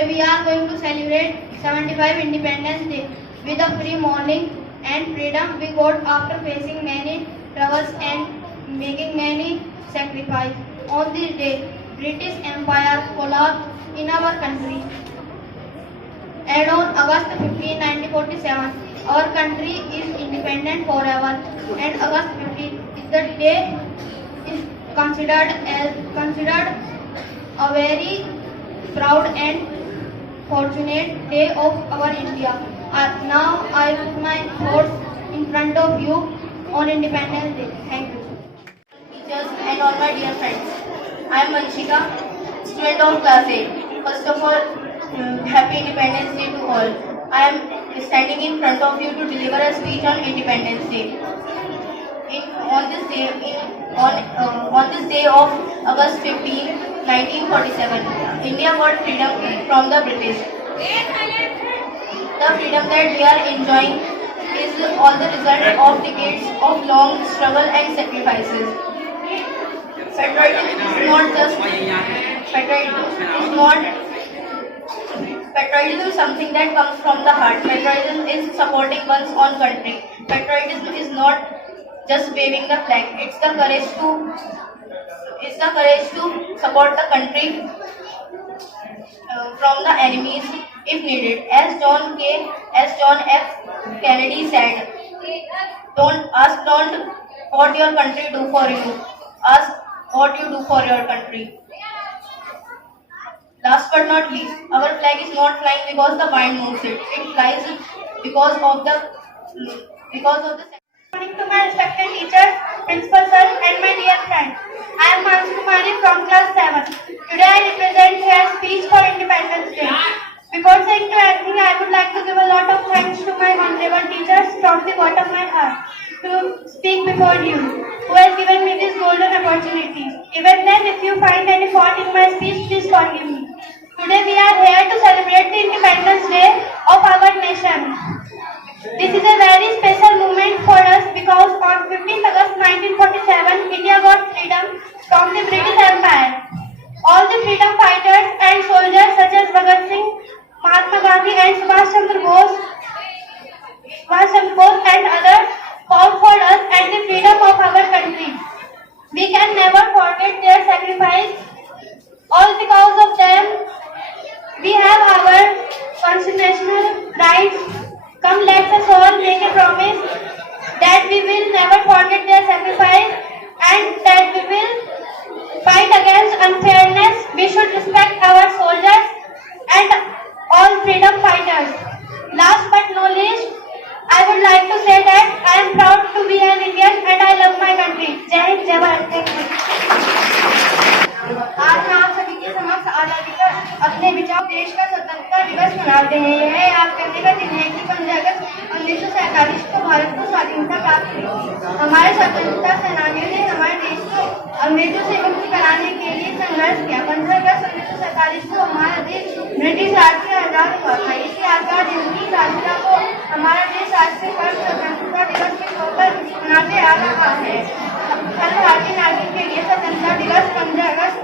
Today we are going to celebrate 75 Independence Day with a free morning and freedom we got after facing many troubles and making many sacrifices. On this day, British Empire collapsed in our country. And on August 15, 1947, our country is independent forever. And August 15 is the day is considered a very proud and fortunate day of our India. Now I put my thoughts in front of you on Independence Day. Thank you. Teachers and all my dear friends. I am Vanshika, student of class 8. First of all, happy Independence Day to all. I am standing in front of you to deliver a speech on Independence Day. On this day of August 15, 1947, India got freedom from the British. The freedom that we are enjoying is all the result of decades of long struggle and sacrifices. Patriotism is something that comes from the heart. Patriotism is supporting one's own country. Patriotism is not just waving the flag. It's the courage to support the country from the enemies if needed. As John F. Kennedy said, don't what your country do for you. Ask what you do for your country. Last but not least, our flag is not flying because the wind moves it. It flies because of the Good morning to my respected teachers, principal sir, and my dear friends. I am Mansu Kumari from class 7. Today I represent here speech for Independence Day. Before saying to anything, I would like to give a lot of thanks to my honorable teachers from the bottom of my heart to speak before you, who has given me this golden opportunity. Even then, if you find any fault in my speech, please forgive me. Today we are here to celebrate the Independence Day of our nation. This is a very special moment for us because on 15th August 1947, India got freedom from the British Empire. All the freedom fighters and soldiers such as Bhagat Singh, Mahatma Gandhi and Subhash Chandra Bose and others fought for us and the freedom of our country. We can never forget their sacrifice. All because of them, we have our constitutional rights. Come, let us all make a promise that we will never forget their sacrifice and that we will fight against unfairness. We should respect our soldiers and all freedom fighters. Last but not least, I would like to say that I am proud to be an Indian and I love my country. Jai Hind, Jai Bharat. Thank you. आज मैं आप सभी के समक्ष आजादी का अपने विचार देश का स्वतंत्रता दिवस मनाते हैं। यह याद करने का दिन है कि 15 अगस्त 1947 को भारत को स्वाधीनता प्राप्त हुई। हमारे स्वतंत्रता सेनानियों ने हमारे देश को अंग्रेजों से मुक्त कराने के लिए संघर्ष किया। 15 अगस्त 1947 को हमारा देश ब्रिटिश राज से आजाद हुआ था। इसी आजाद हिंद की साधना को हमारा देश आज से वर्ष स्वतंत्रता दिवस के तौर पर मनाते आ रहा है। हर भारतीय नागरिक के लिए स्वतंत्रता दिवस 15 अगस्त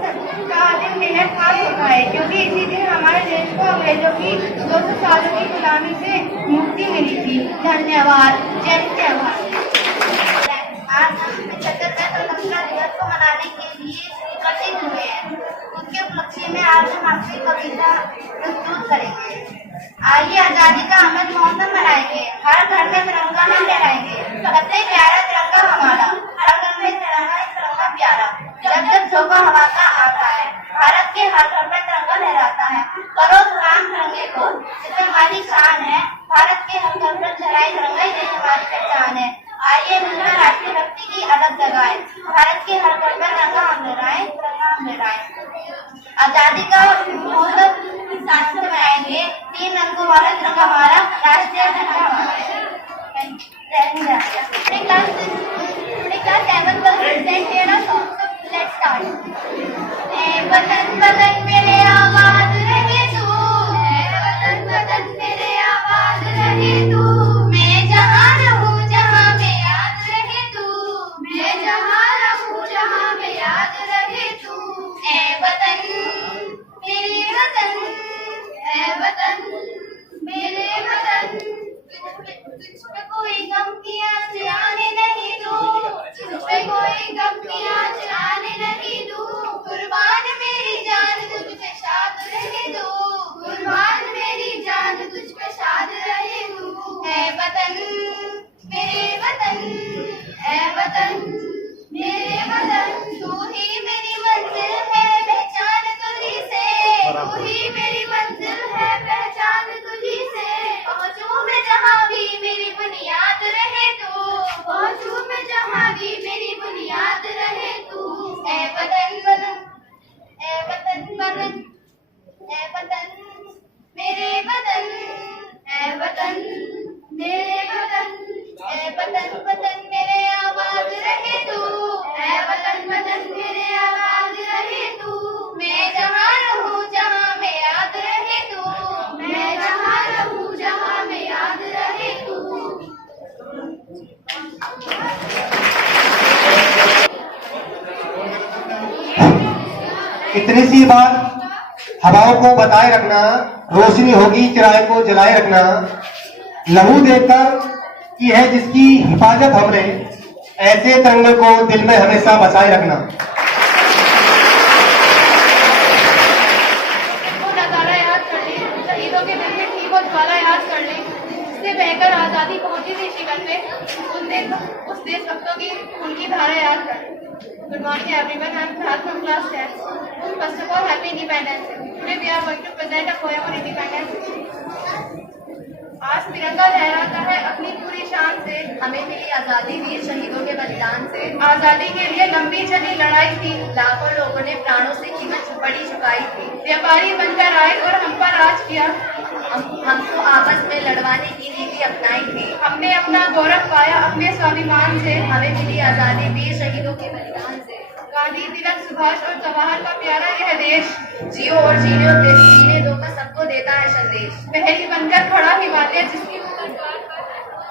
का दिन बेहद खास होता है क्योंकि इसी दिन हमारे देश को अंग्रेजों की 200 सालों की गुलामी से मुक्ति मिली थी। धन्यवाद। जय हिंद, जय भारत। आज हम 75वें स्वतंत्रता दिवस को मनाने के लिए एकत्रित हुए हैं। उसके उपलक्ष्य में आज हम आपसे कविता प्रस्तुत करेंगे। आइए आजादी का अमृत महोत्सव मनाएंगे। हर घर में तिरंगा हम लहराएंगे। सबसे प्यारा तिरंगा हमारा, हर घर में तिरंगा प्यारा। जब जब झोंका हवा का आता है, भारत के हर घर में तिरंगा लहराता है। करो सलाम तिरंगे को, जिसमें हमारी शान है। भारत के हर घर पर लहराए तिरंगा ही हमारी पहचान है। आइए मिलकर राष्ट्रीय भक्ति की अलग जगाएं। भारत के हर घर पर तिरंगा हम लहराएं, तिरंगा हम लहराएं। आजादी का महोत्सव साथ से मनाएंगे। 3 रंगों वाला तिरंगा हमारा, राष्ट्रीय झंडा हमारा। Class 7 will present here a song. So let's start. वतन वतन मेरे आवाज रहे तू, वतन वतन मेरे आवाज रहे तू। मैं जहाँ रहूँ जहाँ में याद रहे तू, मैं जहाँ रहूँ जहाँ में याद रहे तू। वतन मेरे वतन, इतनी सी बात हवाओं को बताए रखना, रोशनी होगी चिराए को जलाए रखना, लहू देकर की है जिसकी हिफाजत हमने, ऐसे तिरंगे को दिल में हमेशा बसाए रखना। वो नजारा याद कर ले, शहीदों के दिल में थी वो ज्वाला याद कर ले, उससे बहकर आजादी पहुंची थी शिकन पे, उस देशभक्तों की उनकी धारा याद कर ले। Good morning everyone, I am Siddharth from class 10. First of all, happy Independence Day. Today we are going to present a poem on Independence. आज तिरंगा लहराता है अपनी पूरी शान से, हमें मिली आजादी वीर शहीदों के बलिदान से। आजादी के लिए लंबी चली लड़ाई थी, लाखों लोगों ने प्राणों से कीमत बड़ी चुकाई थी। व्यापारी बनकर आए और हम पर राज किया, हमको आपस में लड़वाने की नीति अपनाई थी। हमने अपना गौरव पाया अपने स्वाभिमान से, हमें मिली आजादी वीर शहीदों के बलिदान से। गांधी, तिलक, सुभाष और जवाहर का प्यारा यह देश, जियो और जीने दो का सबको देता है संदेश। पहली बनकर खड़ा हिमालय जिसकी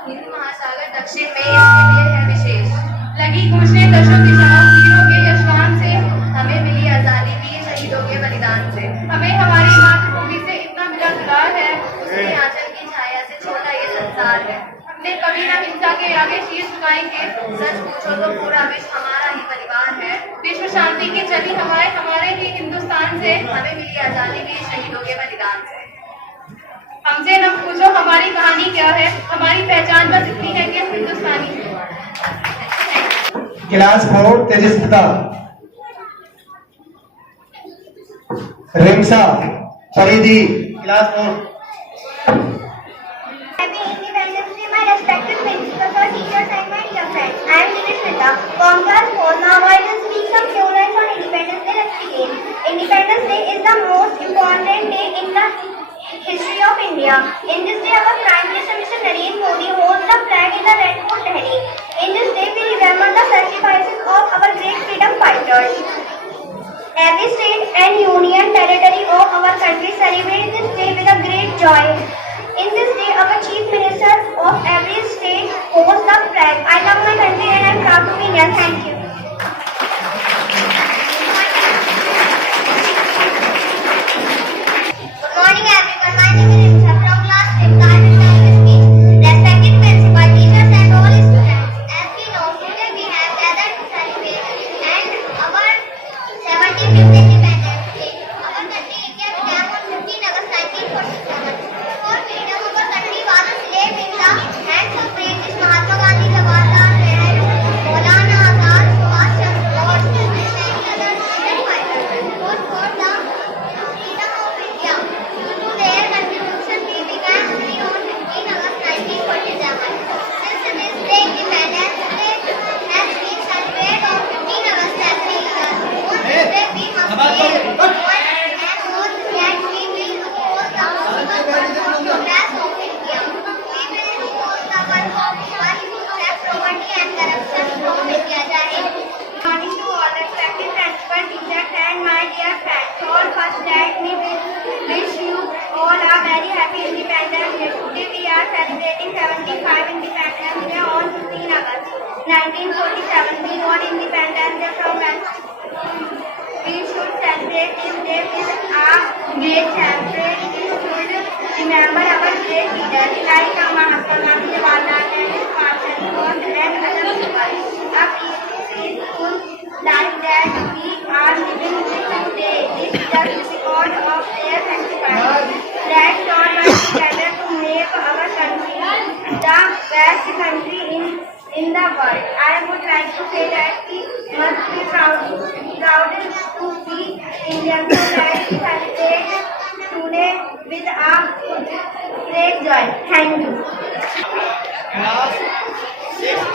हिंद महासागर दक्षिण में इसके लिए है विशेष। लगी गूंजने दशों दिशाओं वीरों के यशगान से, हमें मिली आजादी वीर शहीदों के बलिदान से। हमें हमारी मातृभूमि से इतना मिला जुला है, उसके आंचल की छाया से छोटा ये संसार है। हमने कभी न हिंसा के आगे शीश झुकाएंगे, सच पूछो तो पूरा विश्व हमारा ही परिवार है। विश्व शांति की चली हमारे ही हिंदुस्तान से, हमें मिली आजादी वीर शहीदों के बलिदान से। हमसे न पूछो हमारी कहानी क्या है, हमारी पहचान बस इतनी है कि हम हिंदुस्तानी हैं। क्लास 4 तेजस्विता, रिमसा परिधि, class 4। Happy Independence Day, my respected principals or teachers and my dear friends. I am Tejeswita from class 4. Now I will speak some few lines on Independence Day. Let's begin. Independence Day is the most important day in the history of India. In this day, our Prime Minister Mr. Narendra Modi holds the flag in the Red Fort Delhi. In this day, we remember the sacrifices of our great freedom fighters. Every state and union territory of our country celebrate this day with a great joy. In this day, our Chief Minister of every state holds the flag. I love my country and I am proud to be Indian. Thank you. Good morning everyone. My name is Rimsa from class 5th. I will tell you speech. Respected principal, teachers and all students. As we know, today we have gathered to celebrate and our 75th Independence Day. Our country India began on 15 August 1947. For freedom, our country was a slave in the hands of British. Mahatma Gandhi, Jawaharlal Nehru, Maulana Azad, Subhash Chandra Bose, and many other freedom fighters who fought the freedom of India. Due to their contribution, we began free on 15 August 1947. Since this day, Independence Day has been celebrated on 15 August every year. On this day, we must create one and hope that we will oppose the possible progress of India. We will oppose the work of theft, poverty and corruption from India. Jai Hind. Good morning to all respected principal, teachers and my dear friends. All first let me wish you all a very happy Independence Day. Today we are celebrating 75 Independence Day on 15 August 1947. We won Independence Day from West. We should celebrate this day with a great celebration. We should remember our great leaders like Mahatma Gandhi, Jawaharlal Nehru, Subhash Chandra Bose and other people. A peaceful life that we are living today is just because of their sacrifice. Let's all work together to make our country the best country in the world. I would like to say that we must be proud to be Indian, so let's celebrate today with a great joy. Thank you.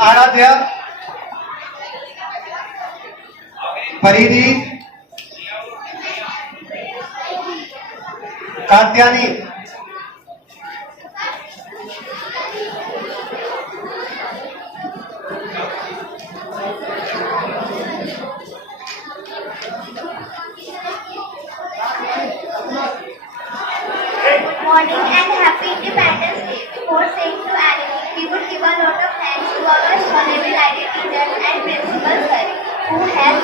Aaradhya, Paridhi, Katyayani, Morning and happy Independence Day. Before saying to anything, we would give a lot of thanks to our honorable teachers and principals who have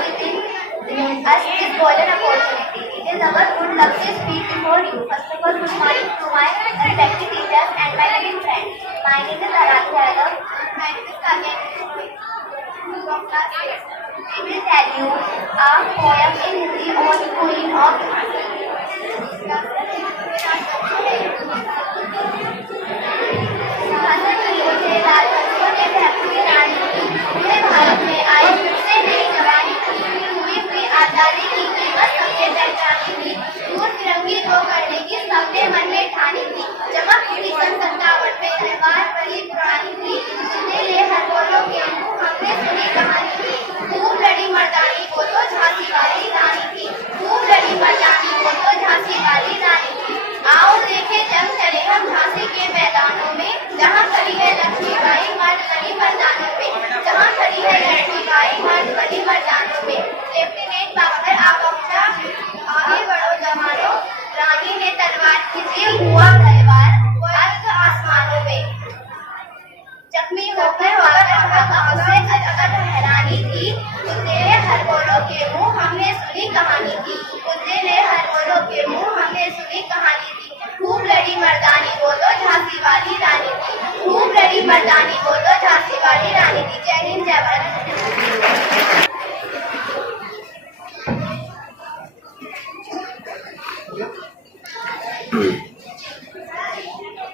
given us this golden opportunity. It is our good luck to speak before you. First of all, good morning to my respected teachers and my dear friends. My name is Aradhya Yadav. My name is Kanya from class 6. We will tell you a poem in Hindi on Queen of Bharat में आई फिर से नई जवानी थी, हुई हुई आजादी की कीमत सबने पहचानी थी, दूर तिरंगी को करने की सबने मन में ठानी थी, चमक उठी सन 57 में तलवार बड़ी पुरानी थी, सुनने ले हर बोलों के मुंह हमने सुनी कहानी थी, खूब लड़ी मर्दानी वो तो झांसी वाली रानी थी, खूब लड़ी मर्दानी वो तो झांसी वाली रानी थी। आओ देखे जंग चले हम झांसी के मैदानों में, जहाँ खड़ी है लक्ष्मीबाई मर्द बनी मर्दानों में, जहाँ खड़ी है लक्ष्मीबाई मर्द बनी मर्दानों में। लेफ्टिनेंट बाबर आ पहुंचा, आगे बढ़ो जवानों, रानी ने तलवार खींची हुआ तलवार अर्ध आसमानों में, जख्मी होकर वाला भागा उसे अजगर हैरानी थी, उजले हर बोलों के मुंह हमने सुनी कहानी थी, उजले हर बोलों के मुंह हमने सुनी कहानी थी, खूब लड़ी मर्दानी वो तो झांसी वाली रानी थी, खूब लड़ी मर्दानी वो तो झांसी वाली रानी थी। जय हिंद जय Bharat.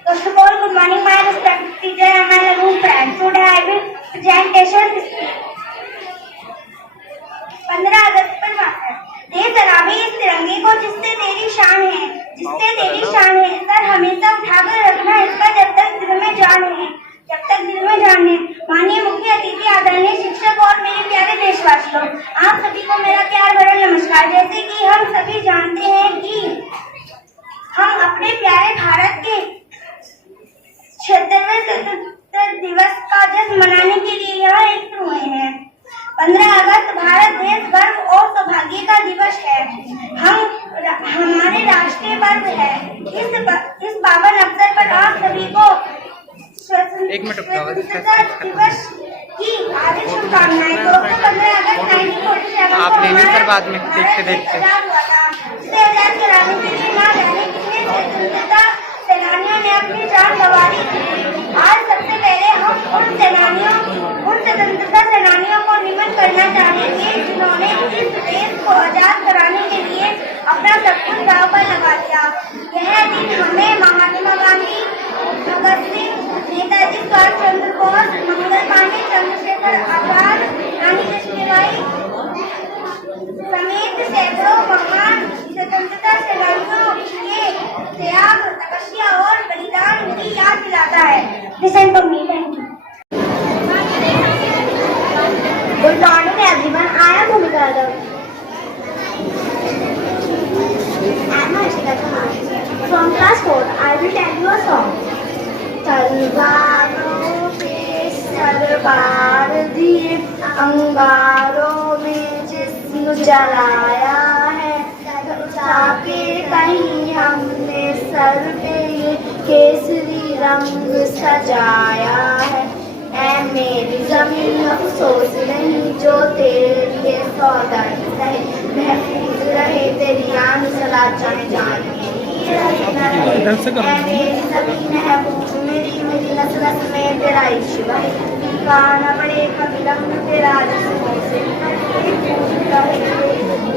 First of all, good morning, my respected teacher and my loving friends. Today I will presentation speech. 15 अगस्त पर भाषण। दे सलामी इस तिरंगे को जिससे तेरी शान है, जिससे तेरी शान है, सर हमेशा उठाकर रखना इसका जब तक दिल में जान है, जब तक दिल में जान है। माननीय मुख्य अतिथि, आदरणीय शिक्षक और मेरे प्यारे देशवासियों, आप सभी को मेरा प्यार भरा नमस्कार। जैसे कि हम सभी जानते हैं कि हम अपने प्यारे भारत के 76वें स्वतंत्रता दिवस का जश्न मनाने के लिए यहाँ एकत्र हुए हैं। 15 अगस्त भारत देश गर्व और सौभाग्य का दिवस है। हमारे राष्ट्रीय पर्व है। इस पावन अवसर पर आप सभी को स्वतंत्रता दिवस की हार्दिक शुभकामनाएं। 15 अगस्त 1947 आप लेने पर बाद में देखते देखते इसे आजाद कराने के लिए ना जाने कितने स्वतंत्रता सेनानियों ने अपनी जान गंवा दी थी। आज सबसे पहले हम उन स्वतंत्रता सेनानियों को नमन करना चाहेंगे जिन्होंने इस देश को आजाद कराने के लिए अपना सब कुछ दांव पर लगा दिया। यह दिन हमें महात्मा गांधी, भगत सिंह, नेताजी सुभाष चंद्र बोस, मंगल पांडे, चंद्रशेखर आजाद, रानी लक्ष्मीबाई समेत सैकड़ों महान स्वतंत्रता सेनानियों के त्याग, तपस्या और बलिदान की याद दिलाता है। Listen to me, thank you. Good morning everyone, I am Bhumika Yadav. I am Harshita Kumar. From class 4, I will tell you a song. तलवारों पे सरबार दिए, अंगारों में जिस्म जलाया है, ताकि कहीं हमने सर पे ये केसरी रंग सजाया है। ऐ मेरी जमीन अफसोस नहीं जो तेरे लिए सौदा रहे, महफूज रहे तेरी आन सलाह चाहे जान मेरी रहे न रहे। ऐ मेरी जमीन है भूख मेरी, मेरी नस नस में तेरा इश्क बहे, ठिकाना पड़े कभी रंग तेरा जिस्मों से रहे,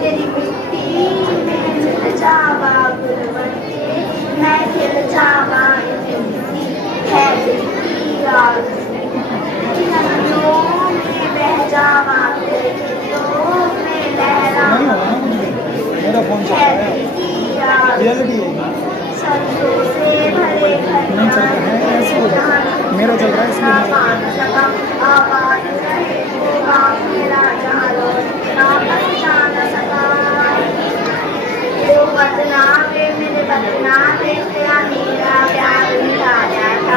तेरी मिट्टी में मिल जावा गुल बनके, मैं खिल जावा जिंदगी है तेरी आरज़ू, नदियों में बह जावा तेरे दिलों में लहरावा है तेरी आरज़ू, सरसों से भरे मेरा चल रहा है इसलिए आबाद रहे वो बाप मेरा जहाँ वापस जाना सका, वो बदनामे मेरे बदनामे तेरा मेरा प्यार मिलाया था,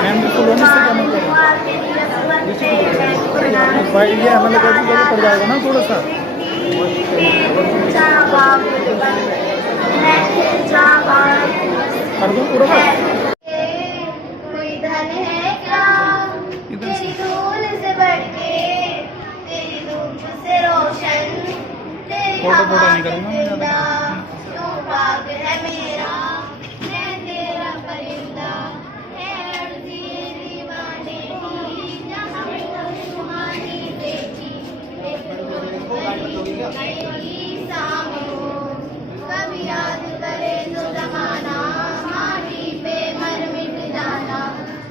ये हमें लगा कि पड़ जाएगा ना थोड़ा सा। कोई धन है क्या तेरी धूल से बढ़ के, तेरी धूप से रोशन, तेरी हवा से जिंदा, तूफान बाग है मेरा, मैं तेरा परिंदा, है अर्ज़ी दीवाने की, जहाँ सुहानी देखी, देखी सामो, कभी याद करे तो ज़माना, माटी पे मर मिट जाना,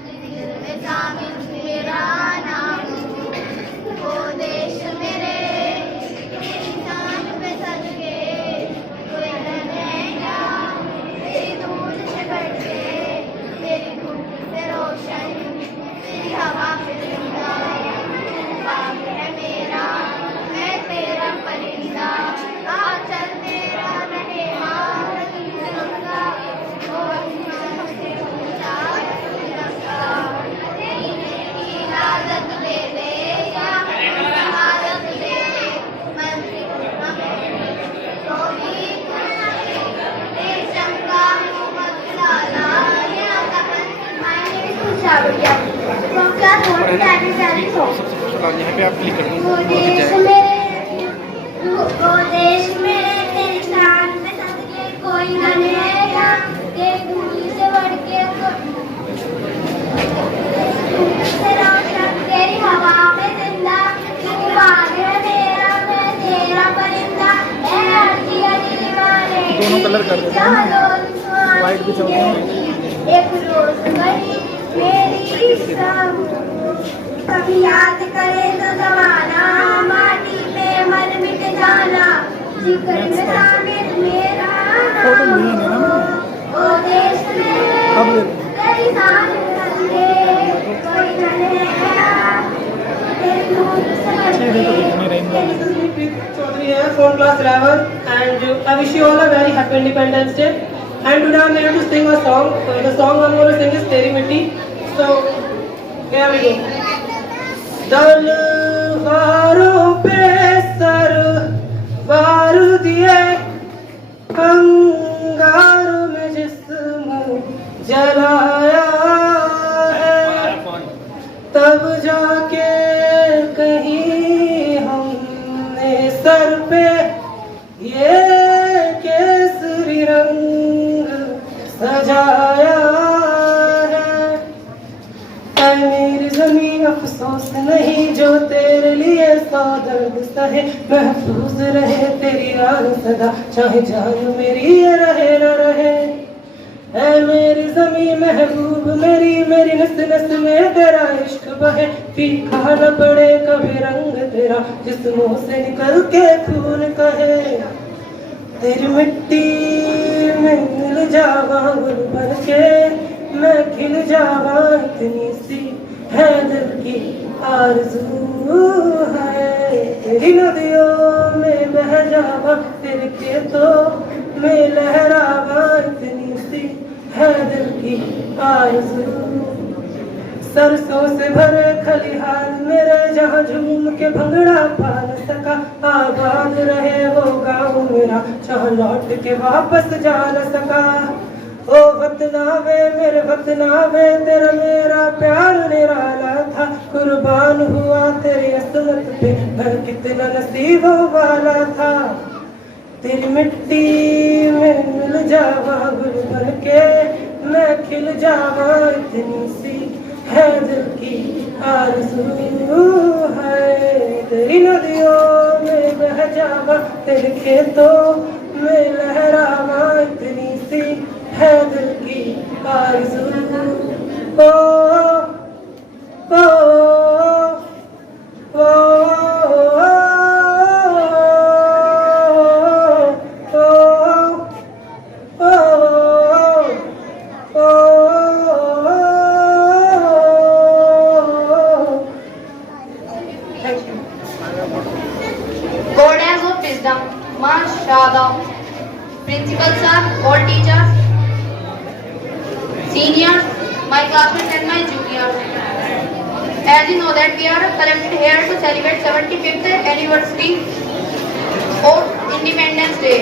दिल में शामिल मेरा नाम, वो देश मेरे इंसान पे सदके, कोई रहेगा तेरी दूध से बढ़ के, तेरी धूप से रोशन, तेरी हवा पे जिंदा, बाग है मेरा, मैं तेरा परिंदा, आंचल तेरा रहे तिरंगा, वो आसमान से ऊंचा तिरंगा, इजाजत दे दे या इजाजत दे दे, मंजिल हमें तो भी रेशम का मसाला या कफन। My name is Usha Bhaiya from class 1 standard 4. यहाँ पे आप क्लिक कर वो देश मेरे, वो देश मेरे तेरी शान पे सदके, कोई न रहेगा तेरी दूरी से बढ़ के, से रोशन तेरी हवा में जिंदा, तू बाग है मेरा, मैं तेरा परिंदा, है अर्ज़ी दीवाने की, दोनों कलर कर देते हैं ना, वाइट भी चलते हैं। एक रोज बनी मेरी शाम, कभी याद करे तो ज़माना, माटी पे मर मिट जाना, जिगर में शामिल मेरा नाम हो, ओ देश अब में तेरी शान सदके, कोई न रहेगा तेरी दूर से Chaudhary here from class 11, and I wish you all a very happy Independence Day. And today I'm here to sing a song. The song I'm going to sing is Teri Mitti. So here we go. तलवारों पे sir वार दिए, अंगारों में जिस्म जलाया है, तब जाके कहीं हमने सर पे ये केसरी रंग सजाया है। ऐ मेरी ज़मीं अफसोस नहीं जो तेरे लिए सौ दर्द सहे, महफूज रहे तेरी आन सदा, चाहे जान मेरी ये रहे न रहे। ऐ मेरी ज़मीं महबूब मेरी, मेरी नस नस में तेरा इश्क बहे, फीका न पड़े कभी रंग तेरा, जिस मुँह से निकल के खून कहे। तेरी मिट्टी में मिल जावा गुल बन के, मैं खिल जावा इतनी सी है दिल की आरज़ू है। तेरी नदियों में बह जावा, तेरे खेतों में लहरावा इतनी सी है दिल की आरज़ू। सरसों से भरे खलिहान मेरे, जहाँ झूम के भंगड़ा पा न सका, आबाद रहे वो गाँव मेरा, जहाँ लौट के वापस जा न सका। ओ वतनावे मेरे वतनावे, तेरा मेरा प्यार निराला था, कुर्बान हुआ तेरी असमत पे, मैं कितना नसीबों वाला था। तेरी मिट्टी में मिल जावा गुल बन के, मैं खिल जावा इतनी सी है दिल की आरज़ू है। तेरी नदियों में बह जावा, तेरे खेतों में लहरावा इतनी सी है दिल की आरज़ू। ओ ओ Goddess of Wisdom, Ma Shada, Principal Sir, all teachers, seniors, my classmates and my juniors. As you know that we are collected here to celebrate 75th anniversary of Independence Day.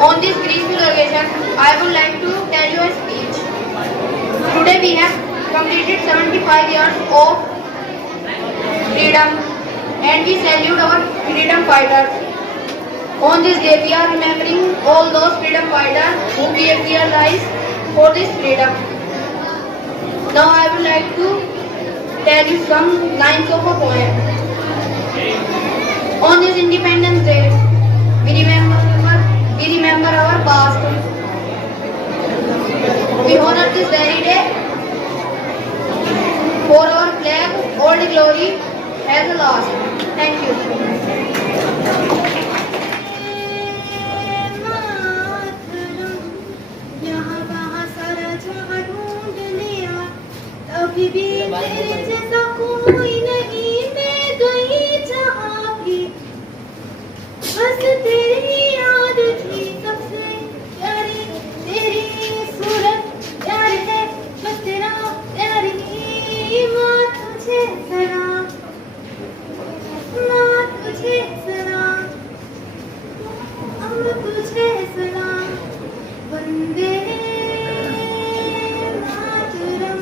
On this graceful occasion, I would like to tell you a speech. Today we have completed 75 years of freedom and we salute our freedom fighters. On this day, we are remembering all those freedom fighters who gave their lives for this freedom. Now I would like to tell you some lines of a poem. On this Independence Day, we remember our past. We honor this very day, for our flag, old glory has a lost. Thank you. यहाँ वहाँ सारा जहाँ ढूंढ लिया, अभी भी तेरे जैसा कोई नहीं, मैं गई जहाँ भी, बस तेरी याद थी सबसे प्यारी, तेरी सूरत प्यार है, बस तेरा प्यार ही, माँ तुझे सलाम, माँ तुझे सलाम, अम्मा तुझे सलाम, वंदे मातरम,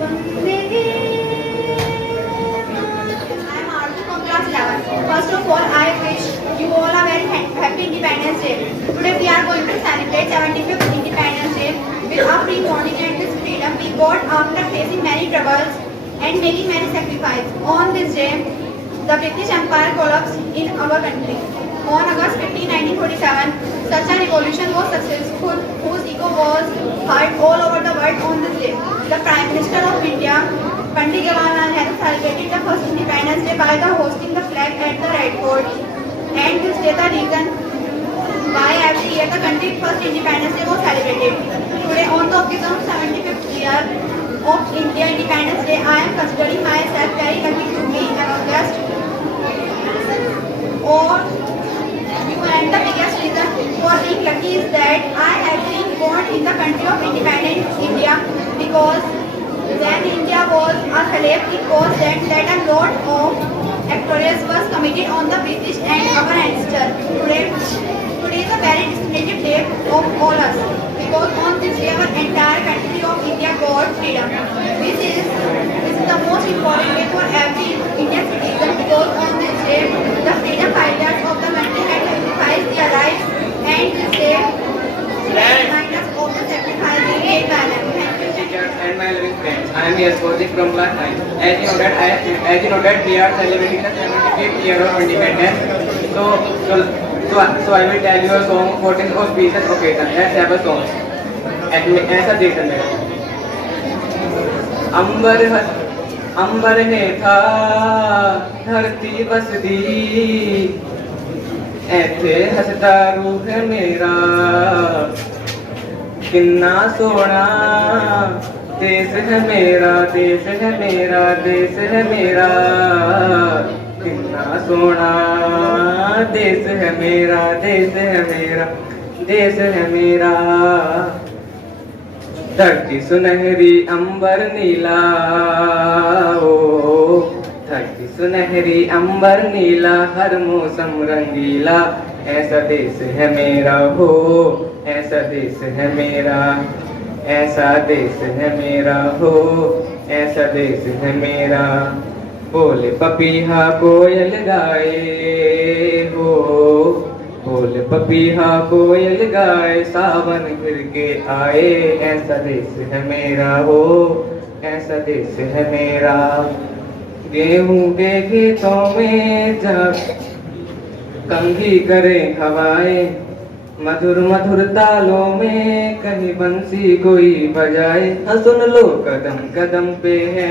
वंदे I am Arzu from class 11. First of all, I wish you all a very happy Independence Day. Today we are going to celebrate 75th Independence Day with a free continental freedom we got after facing many troubles and making many sacrifices. On this day, the British Empire collapsed in our country. On August 15, 1947, such a revolution was successful whose ego was heard all over the world on this day. The Prime Minister of India, Pandit Jawaharlal Nehru, celebrated the first Independence Day by the hosting the flag at the Red Fort. And this day the reason why every year the country's first Independence Day was celebrated. Today on the occasion of 75th year of India Independence Day, I am considering myself very lucky to be an guest. Or and the biggest reason for being lucky is that I have been born in the country of independent India, because when India was a slave, it was then that a lot of atrocities was committed on the British and our ancestors. Today is a very distinctive day of all us, because on this day our entire country of India got freedom. This is the most important day for every Indian citizen, because on this day the freedom fighters of the country had sacrificed their lives, and this day reminds us of the sacrifice they made by them. Teachers and my loving friends, I am Yash from class 9. As you know that we are celebrating the 75th year of independence. So I will tell you a song for this auspicious occasion. Let's have a song. ऐसा देखते हैं अंबर ने था धरती बसदी ऐथे हसदा रूह मेरा किन्ना सोना देश है मेरा देश है मेरा देश है मेरा किन्ना सोना देश है मेरा देश है मेरा देश है मेरा धरती सुनहरी अंबर नीला ओ धरती सुनहरी अंबर नीला हर मौसम रंगीला ऐसा देश है मेरा हो ऐसा देश है मेरा ऐसा देश है मेरा हो ऐसा देश है मेरा बोले पपीहा कोयल गाए हो बोले पपीहा कोयल गाए सावन फिर के आए ऐसा देश है मेरा हो ऐसा देश है मेरा गेहूं के खेतों में जब कंघी करे हवाएं मधुर मधुर तालों में कहीं बंसी कोई बजाए सुन लो कदम कदम पे है